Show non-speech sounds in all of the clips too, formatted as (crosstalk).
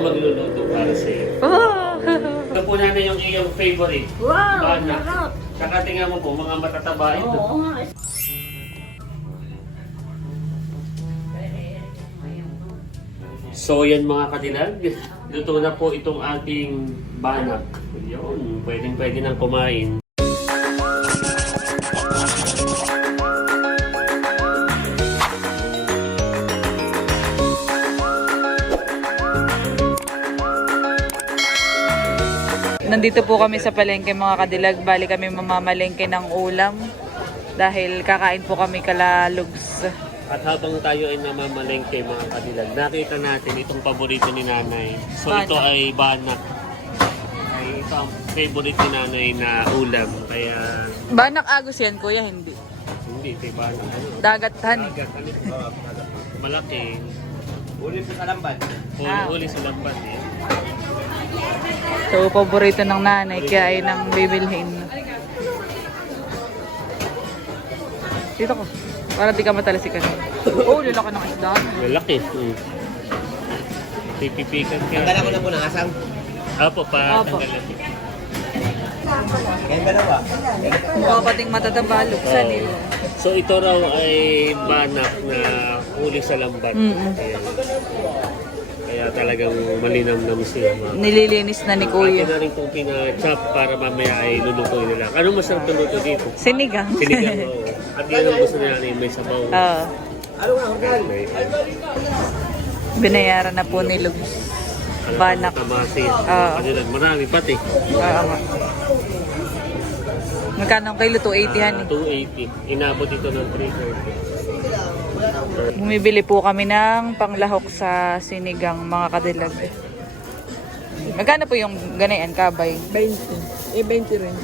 ang magluluto para sa iyo. Oh! Ito po natin yung iyong favorite. Wow, Bana. sarap. Saka tingnan mo po, mga matataba ito. Oo nga. So yan mga kadilag, luto na po itong ating banak. Yun, pwedeng pwede nang kumain. Nandito po kami sa palengke mga kadilag. Bali kami mamamalengke ng ulam. Dahil kakain po kami kalalugs. At habang tayo ay namamalengke mga kadilag, nakita natin itong paborito ni nanay. So Banak. ito ay banak. Ay ito ang favorite ni nanay na ulam. Kaya Banak agos yan kuya, hindi. hindi, ito ay banak. Ano? Dagat han. Agat, ano? (laughs) Malaki. Uli sa lambat. Huli, Ah. huli sa lambat eh. So, paborito ng nanay, kaya ay nang bibilhin. Dito ko. Para di ka matalasikan. Oh, lalaki ng isda. Malaki. Hmm. Pipipikan ka. Tanggalan ko na po ng asang. Apo, pa Apo. tanggalan. Ngayon dalawa. Mukha pating matataba, luksan eh. So ito raw ay banak na huli sa lambat. Mm-mm. Ayan. Talagang malinamnam siya. mga- Nililinis na ni Atin kuya. na rin itong pina-chop para mamaya ay lulutuin nila. Anong masarap na luto dito? Sinigang. Sinigang. oo. At yan ang gusto nila ni may sabaw. Oo. Ano? May, binayaran na po ni Lugs. ano, Banak. Kamasi. Oo. Kanilang marami pati. Oo. Magkano ang kilo? 280 han Ah, eh. 280. Inabot ito ng 330. Bumibili po kami ng panglahok sa sinigang mga kadilag. Magkano po yung ganayan kabay? 20. Eh, 20 rin.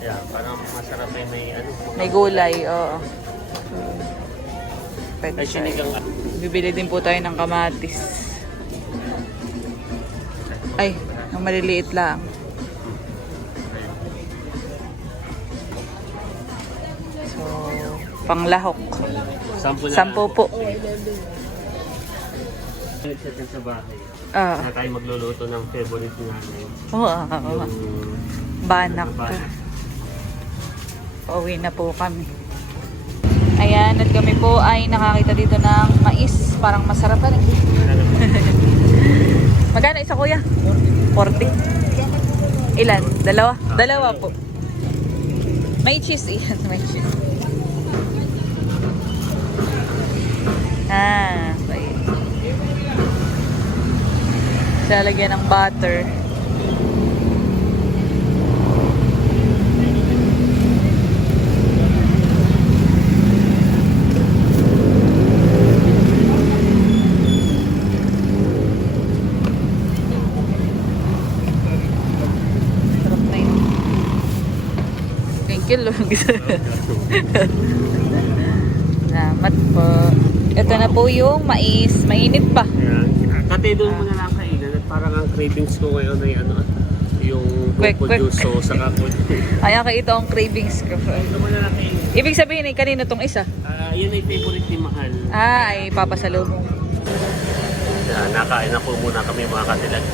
Yeah, parang masarap ay may ano. May gulay, oo. Pwede Ay sinigang. Bibili din po tayo ng kamatis. Ay, ang maliliit lang. So, panglahok. Sampo na. Sampo po. Nagset sa bahay. Ah, Na tayo magluluto ng favorite namin. oo, ah, oo. Yung Banak. banak. Pauwi na po kami. Ayan, at kami po ay nakakita dito ng mais. Parang masarap pa rin. (laughs) Magkano isa kuya? 40. Ilan? Dalawa? Dalawa po. May cheese iyan. May cheese. Ah, okay. Lalagyan ng butter. Yun. Thank you, Lord. (laughs) Salamat po. Ito na po yung mais. Mainit pa. Ayan. Kati doon mo na lang kainan at parang ang cravings ko ngayon ay ano, yung Quick, quick. juice so saka. (laughs) Kaya ka ito ang cravings ko. Ito mo na lang kainan. Ibig sabihin ay kanina tong isa. Ah, yun ay favorite ni Mahal. Ah, ay papasalubong. Yeah, nakain na po muna kami mga katilag.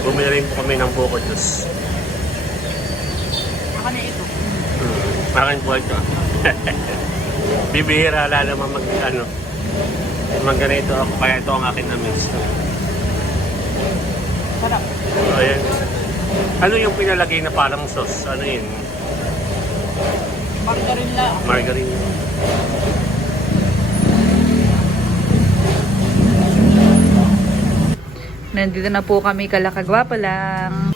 Bumili rin po kami ng buko juice. Ako na ito. Hmm. Akin po ito. Bibihira ala naman mag ano. Mag ganito ako kaya ito ang akin na miss. Sarap. So, ayan. Ano yung pinalagay na parang sauce? Ano yun? Margarine lang. Margarine. Nandito na po kami kalakagwapa lang.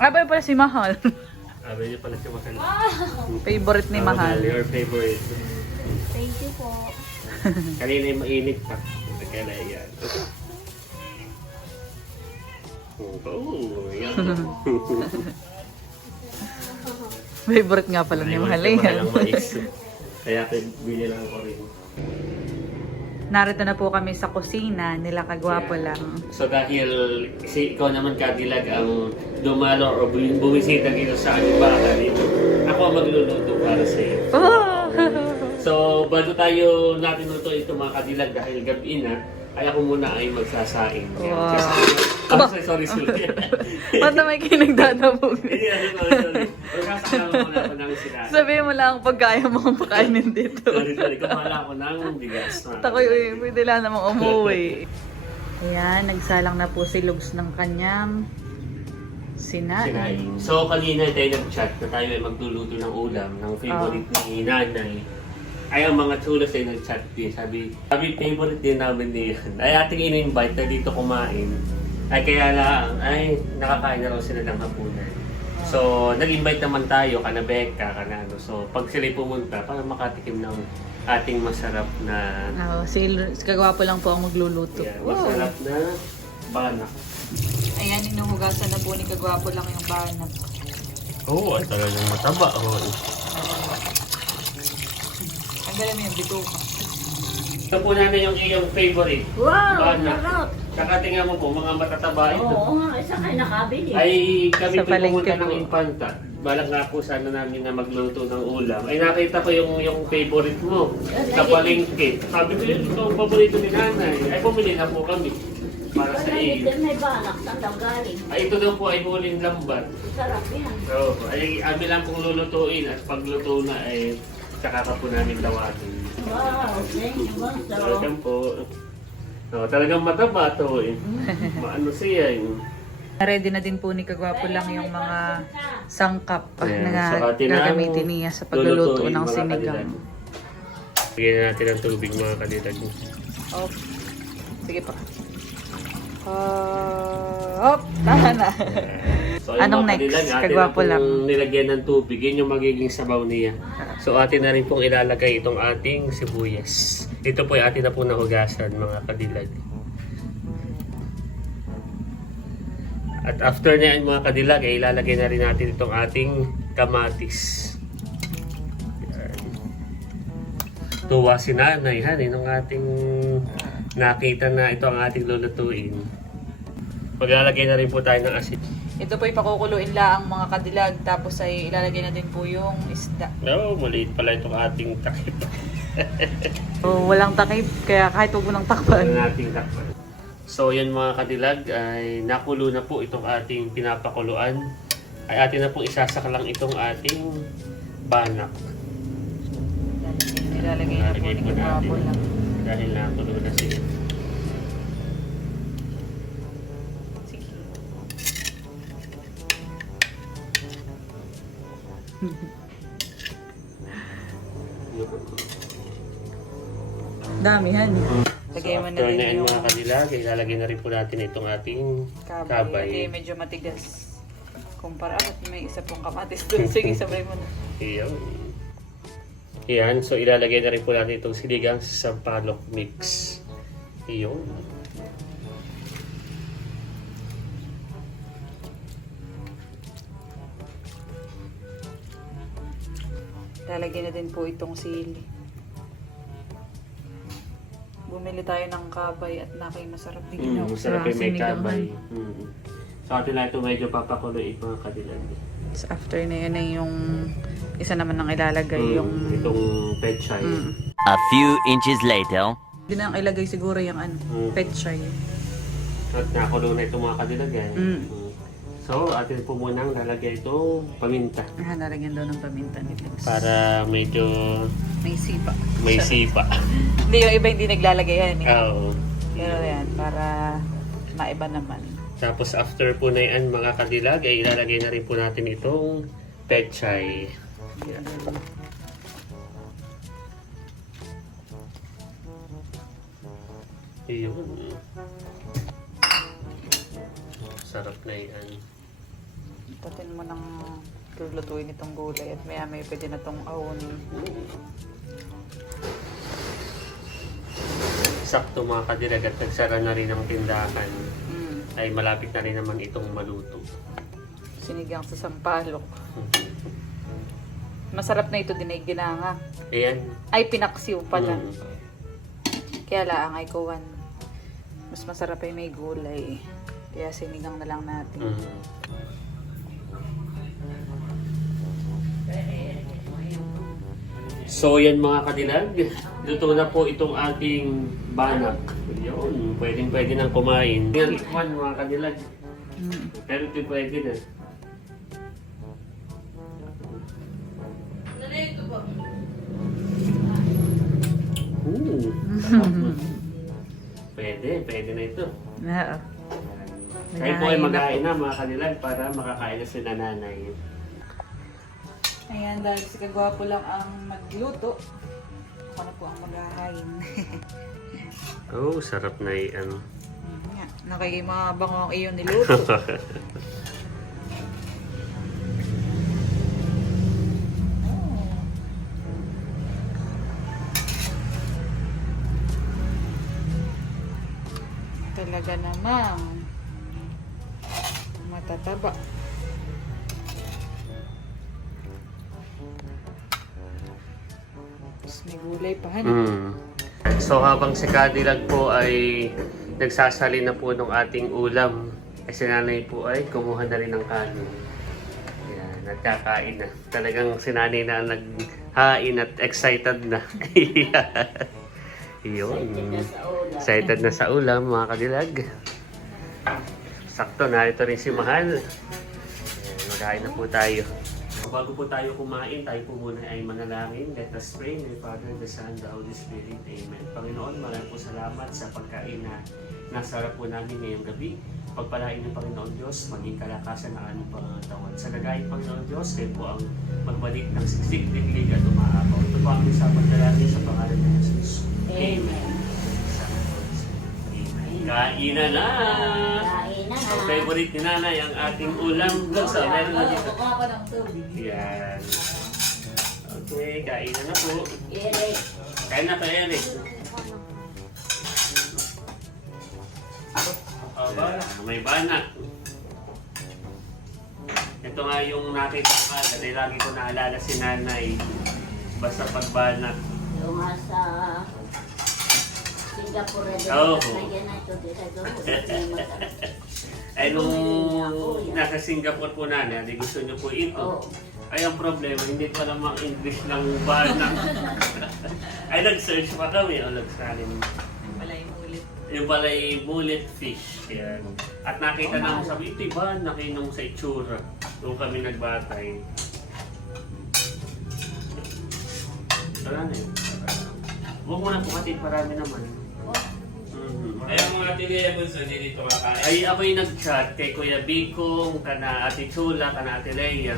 Ba yun pala si Mahal. (laughs) Sabi niyo pala siya Mahal. Favorite ni Ah, Mahal. Your favorite. Thank you po. (laughs) Kanina yung mainit pa. Kaya yan. Oh, yan. Favorite nga pala ni Mahal eh. Kaya bili lang ako rin. Narito na po kami sa kusina nila kagwapo lang. So dahil si ikaw naman kadilag ang dumalo o bumisita dito sa aming bahay, ako ang magluluto para sa iyo. Oh! (laughs) So, bago tayo natin luto ito mga kadilag dahil gabi na, ay ako muna ay magsasaing. Yan. Wow. Kasi- Aba. Sorry, sorry, sorry. (laughs) Ba't na may kayo nagdadabog? (laughs) Hindi, sorry, sorry. Magkasama muna ako ng sinabi. Sabihin mo lang pagkaya mo kung pakainin dito. Sorry, sorry. Kumala ako ng bigas. Takoy, uy, pwede lang namang umuwi. Ayan, nagsalang na po si Lugs ng kanyang sinain. So, kanina tayo nag-chat na tayo ay magluluto ng ulam ng favorite ni nanay. Ay, ang mga chulas ay nag-chat din. Sabi, sabi favorite din namin ni. Ay, ating in-invite na dito kumain. Ay, kaya lang, ay, nakakain na raw sila ng hapunan. So, nag-invite naman tayo, kana Becca, kana ano. So, pag sila'y pumunta, para makatikim ng ating masarap na, Oh, si, si Kagwapo lang po ang magluluto. yeah, masarap na banak. Ayan, inuhugasan na po ni Kagwapo lang yung banak. Oo, oh, ay talagang mataba. Oh. Tanggalin mo yung bituka. Ito po namin yung iyong favorite. Wow, Banak. sarap. Saka tingnan mo po, mga matataba ito. Oo nga, isa kayo nakabili. Ay kami Sa po pumunta palengke ng po. Impanta. Balak nga po sana namin na magluto ng ulam. Ay nakita ko yung yung favorite mo sa palengke. Sabi ko yun, ito ang paborito ni nanay. Ay bumili na po kami para sa Palagi iyo. may banak, saan daw galing? Ay ito daw po ay huling lambat. Sarap yan. So, ay amin lang pong lulutuin at pagluto na ay saka ka po namin tawagin. Wow, thank you, Bonso. Welcome po. No, talagang mataba to eh. (laughs) Maano siya eh. Ready na din po ni Kagwapo lang yung mga sangkap Ayan, na gagamitin niya sa pagluluto lulutuin, ng mga sinigang. kadilag. Bigyan na natin ng tubig mga kadilag. Oh. Sige pa. Uh, hop! Tama na. (laughs) So, ayun, Anong mga next? kadilag, atin Kagwapo na pong nilagyan ng tubig. Yun yung magiging sabaw niya. So atin na rin pong ilalagay itong ating sibuyas. Ito po ay atin na po nahugasan mga kadilag. At after na yan mga kadilag, ay ilalagay na rin natin itong ating kamatis. Yan. Tuwa si nanay, han, nung ating nakita na ito ang ating lulutuin. Maglalagay na rin po tayo ng asin. Ito po ipakukuluin lang mga kadilag tapos ay ilalagay na din po yung isda. No, maliit pala itong ating takip. So, walang takip kaya kahit huwag mo nang takpan. Ating takpan. So yan mga kadilag ay nakulo na po itong ating pinapakuluan. Ay atin na po isasakalang itong ating banak. Ilalagay na po ni Kagwapo lang. Dahil nakulo na siya. Sige. Damihan. Lagay mo din na yan yung mga kadilag, ilalagay na rin po natin itong ating kabay. kabay. Hindi, medyo matigas. Kumpara at may isa pong kamatis doon. (laughs) Sige, sabay mo na. Iyan. Yan, so ilalagay na rin po natin itong siligang sa sampalok mix. Iyon. Lalagyan na din po itong sili. Bumili tayo ng kabay at nakay masarap din Mm, yung masarap sa yung may sinigang. kabay. Mm. So atin lang ito medyo papakuloy mga kadilag. So, after na yun ay yung isa naman ang ilalagay Mm, yung... itong pechay. Mm. A few inches later. Hindi na ang ilagay siguro yung ano, Mm. petchay. At nakulo na itong mga kadilag eh. Mm. Mm. So, atin po munang lalagay itong paminta Ah, nalagyan daw ng paminta ni Lex. para medyo May sipa. may sipa. (laughs) Hindi, yung iba hindi naglalagay yan. Eh. Oo. Pero yan, para maiba naman. Tapos after po na yan mga kadilag, ay ilalagay na rin po natin itong pechay. Yan. Iyon. Sarap na yan. Tatin mo ng lulutuin itong gulay at maya may pwede na itong ahonin. Sakto mga kadilag at nagsara na rin ang tindahan. Mm. Ay malapit na rin naman itong maluto. Sinigang sa sampalok. Masarap na ito din ay ginanga. Ayan. Ay, pinaksiw pala. Mm. Kaya laang ay kuwan. Mas masarap ay may gulay. Kaya sinigang na lang natin. Mm. So yan mga kadilag, luto na po itong ating banak. Yun, pwedeng pwede nang kumain. Yan, one mga kadilag. Pero ito pwede na. Ooh, sarap. pwede, pwede na ito. Oo. Kayo po ay Naghahain na mga kanilag para makakain na sila nanay. Ayan, dahil si Kagwapo lang ang magluto. Ako na po ang maghahain. (laughs) Oh, sarap na ano. Nga, nakikimabang ang iyon niluto. (laughs) Talaga namang matataba. Gulay pa. Mm. So habang si Cadillac po ay nagsasali na po ng ating ulam, ay si nanay po ay kumuha na rin ng kanin. Yan, nagkakain na. Talagang si nanay na naghain at excited na. (laughs) Yun. Excited na sa ulam, mga kadilag. Sakto, narito rin si Mahal. Magkain na po tayo. Bago po tayo kumain, tayo po muna ay manalangin. Let us pray, my Father, the Son, the Holy Spirit. Amen. Panginoon, maraming po salamat sa pagkain na nasarap po namin ngayong gabi. Pagpalain ng Panginoon Diyos, maging kalakasan ng aming pangatawan. Sa lagayin, Panginoon Diyos, kayo po ang magbalik ng siksik, diglig at umaapaw. Ito po ang sa pagdalangin sa pangalan ng Jesus. Amen. Kain na na! Kain na Ang favorite ni Nanay, ang ating ulam. Gusto, meron na dito. Kukuha ko ng tubig. Yan. Okay, kain na na po. Eric. Kain na pa, Eric. Oh, banak. Yan, may banak. Ito nga yung nakita ko ay lagi ko naalala si nanay. Basta pag banak. Yung nga sa Singapore din. Oo. Lagyan na ito dito. (laughs) Ay nung nasa Singapore po nanay, di gusto niyo po ito. Oo. Ay, ang problema, hindi pa namang English lang banak. (laughs) ay, nag-search pa kami. O, nagsalim. Wala yung ulit. Yung pala ay bullet fish. Yan. At nakita na ako sabi, ito ba? Nakinong sa itsura. Doon kami nagbatay. Wala na yun. Huwag mo na pukatin, marami naman. Ay, ang mga tiliya mo sa dito kakain. Ay ako'y nag-chat kay Kuya Bikong, kana Ate Chula, kana Ate Leia.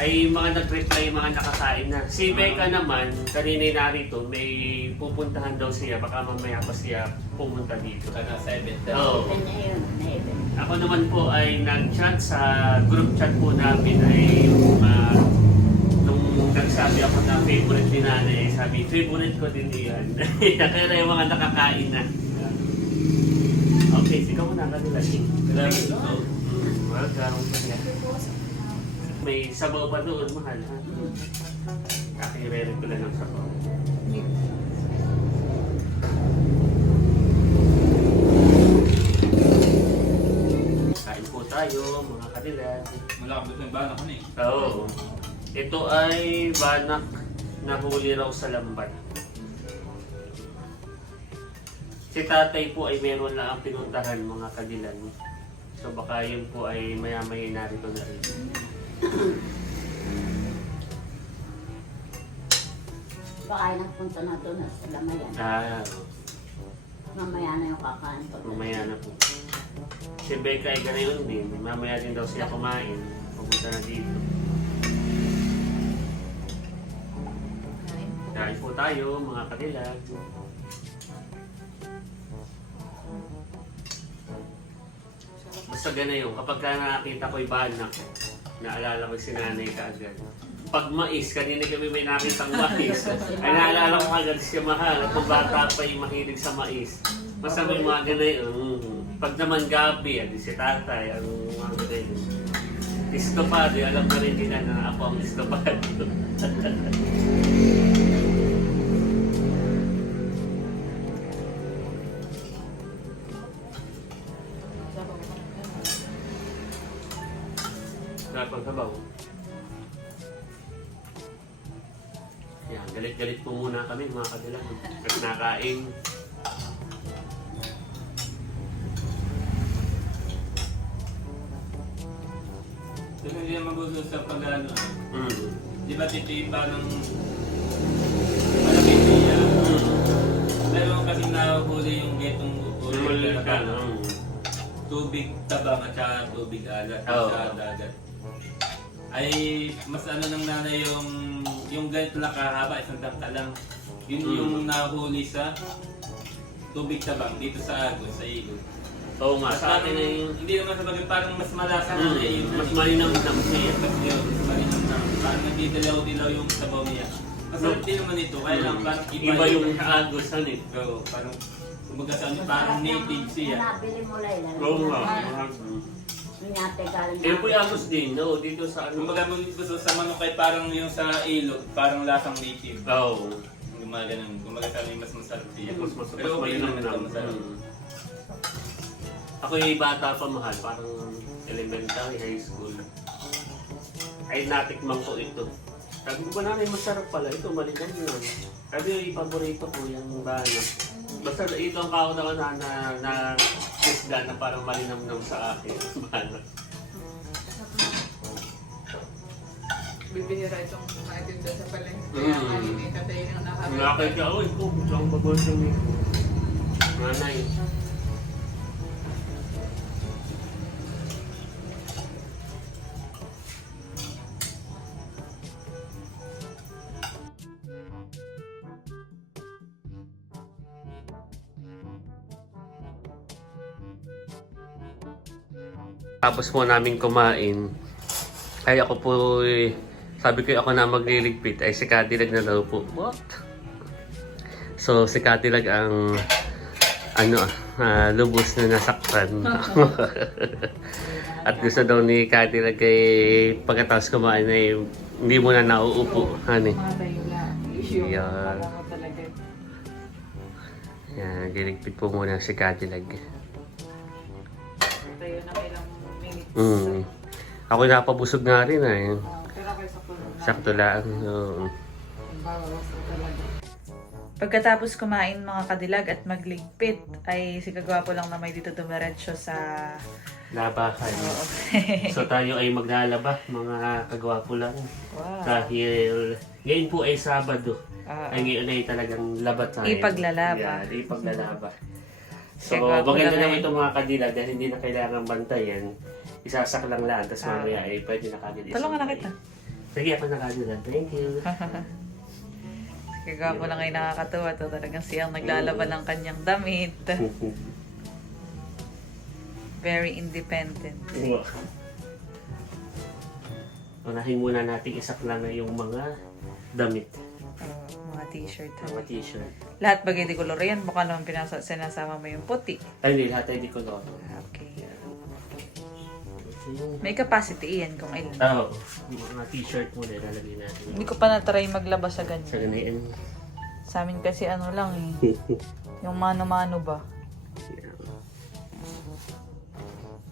Ay mga nag-reply, mga nakakain na. Si Becca naman, kanina narito, may pupuntahan daw siya. Baka mamaya pa siya pumunta dito. Sana sa event Oo. Yun. even. Ako naman po ay nag-chat sa group chat po namin ay uh, nung nagsabi ako na favorite ni nanay, sabi favorite ko din yan. (laughs) Kaya na yung mga nakakain na. Mo na kanila. Welcome. May sabaw pa doon, mahal. Ha? Kakirere ko lang ng sabaw. Kain po tayo, mga kadilag. Malakabot ng banak ko eh. Oo. Ito ay banak na huli raw sa lambat. Si tatay po ay meron lang ang pinuntahan mga kadilan. So baka yun po ay maya-maya narito na rin. Baka ay nagpunta na doon na sila mayan. Ah, Mamaya na yung kakain ko. mamaya na po. Si Becca ay ganayon din. Mamaya din daw siya kumain. Pupunta na dito. Kain po tayo mga kadilag. Basta ganayon, kapag ka nakakita ko'y banak, naalala ko si nanay kaagad. Pag mais, kanina kami may nakitang mais, ay naalala ko agad siya mahal. At nung bata pa yung mahilig sa mais. Basta may mga ganayon. mm. Pag naman gabi, adi si tatay, ang mga ganayon. Istopado, alam na rin nila na ako ang istopado. (laughs) Dapat sabaw. Yan, Galit-galit po muna kami mga kadilag. At nakain. Kasi hindi naman gusto sa pag ano. Mm. Di ba titipa ng malaki niya? Meron kasi nahuli yung getong Normal uli ka, no? tubig tabang at saka tubig alat Oo. sa dagat. Ay mas ano ng nanay yung yung ganito na kahaba isang dangka lang. Yun Mm. yung nahuli sa tubig tabang dito sa Agos, sa ilog. Oo nga, sa atin ay hindi naman sa bagay parang mas malasa Mm, na yun. mas malinam-nam siya. Mas yun, mas malinam na. Parang nagdidilaw-dilaw yung sabaw niya. Masarap din naman ito, kaya lang parang iba, Iba yung kaagos, ano eh. Oo, parang kumbaga sa ano, parang native siya. Nabili mo Layla. Oo nga. Minyate galing Eh, po yung agos din, no? Dito sa ano. Kumbaga mo gusto sa manok ay parang yung sa ilog, parang lasang native. Oo. Gumaga ganun. Kumbaga sa amin mas masarap siya. Mas mas Pero okay naman ito, malinam-nam. masarap. Mm. Ako yung bata pa mahal, parang elementary, high school. Ay natikman ko ito. Sabi ko ba namin masarap pala ito, malinam yun. Sabi yung paborito ko yung bana. Basta ito ang kauna na na na isda na parang malinamnam sa akin. Bana. Bibihira itong maitinda sa palengke. Kaya Mm. kaninita tayo ng Nakakita ko, ito, gusto akong babawas yung nanay. Tapos po namin kumain. Ay ako po, eh, sabi ko ako na magliligpit ay si Cadillac na daw po. What? So si Cadillac ang ano ah, lubos na nasaktan. (laughs) At gusto daw ni Cadillac ay pagkatapos kumain ay hindi mo na nauupo. Issue. Yan. Yan, giligpit po muna si Cadillac. Mm. Ako napabusog nga rin eh. Sakto lang. Oo. Pagkatapos kumain mga kadilag at magligpit, ay si Kagwapo lang na may dito dumiretso sa... Labakan. Oo. So tayo ay maglalaba, mga kagwapo lang. wow. Dahil ngayon po ay Sabado. Ah, Ay ngayon ay talagang labat tayo. Ipaglalaba. Yan, ipaglalaba. So, Kaya gwapo maganda lang naman eh. itong mga kadila dahil hindi na kailangan bantayan. Isasak lang lang, tapos Ah. mamaya ay pwede na kagad Tulungan na kita. Sige, ako na kadila. Thank you. (laughs) Kagwapo lang ay nakakatuwa to. Talagang siyang naglalaban ng kanyang damit. (laughs) Very independent. Wow. Unahin muna natin isakla na yung mga damit. Oh, mga t-shirt. Mga t-shirt. Lahat bagay di color yan. Baka naman pinasa, sinasama mo yung puti. Ay, hindi. Lahat ay di ko. May capacity yan kung ilan. Oo. Yung mga t-shirt muna ilalagay natin. Hindi ko pa na-try maglabas sa Sa ganyan. ganyan. Sa amin kasi ano lang eh. (laughs) Yung mano-mano ba?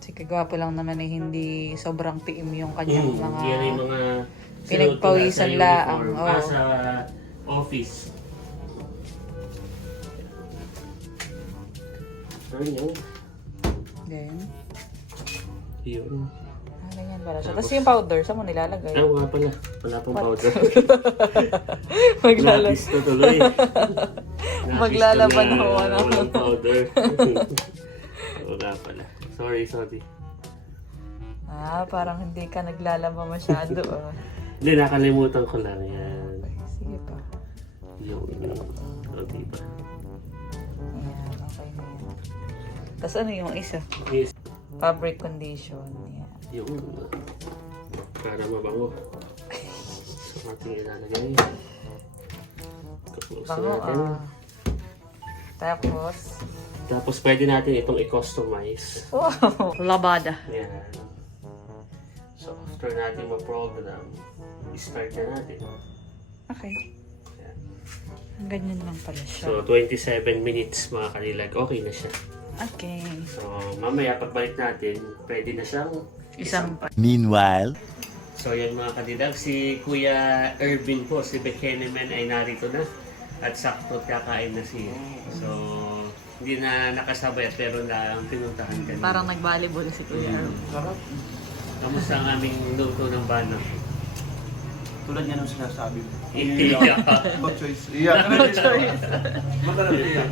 Si Kagwapo lang naman eh hindi sobrang tiim yung kanyang Mm, mga... yan yung mga pinagpawisan laang, na sa uniform. oo. Ah, sa office. Ano yun? Ganyan. Yun. Ah, ganyan pala siya. Tapos yung powder, saan mo nilalagay? Ah, nga pala. Wala pang What? powder. (laughs) Maglala- Napis na tuloy. (laughs) Maglalaban Napis na ako, na ano? Walang powder. (laughs) Wala pala. Sorry, sorry. Ah, parang hindi ka naglalaba masyado. ah. Hindi, nakalimutan ko lang yan. Sige pa. Yung, o diba? Ayan, okay na yan. Tapos ano yung isa? Yes. Fabric condition. Yan. Yung, para mabango. So, ating ilalagay. Kapos Bango natin. ah. Tapos, Tapos pwede natin itong i-customize. wow, (laughs) labada. Yan. So, after natin ma-program, i-start na natin. Okay. Yan. Ganyan lang pala siya. So, 27 minutes mga kanilag. Okay na siya. Okay. So, mamaya pagbalik natin, pwede na siyang Isang pa. Meanwhile, So yan mga kadilag, si Kuya Irvin po, si Bekeneman ay narito na. At sakto kakain na siya. So, hindi na nakasabay pero na ang pinuntahan kanina. Parang nag-volleyball si Kuya. Sarap. Kamusta ang aming luto ng bana? Tulad nga nung sinasabi mo. No choice. Iyak. No choice. Masarap iyak.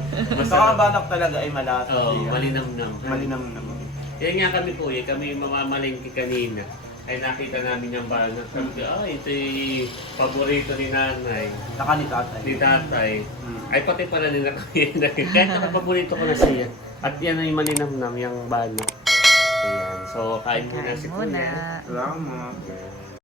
Banak talaga ay malata. Oo, malinamnam. Malinam naman. Yan nga kami po eh, kami mamamalingki kanina. Ay nakita namin yung bana. Sabi ko, ah, ito yung paborito ni nanay, Saka ni tatay. ni tatay. Mm. Ay pati pala nila (laughs) kami. Kahit nakapaborito ko na siya. At yan ay malinamnam yung bana. Ayan. So, kain muna si. Kuya. Salamat.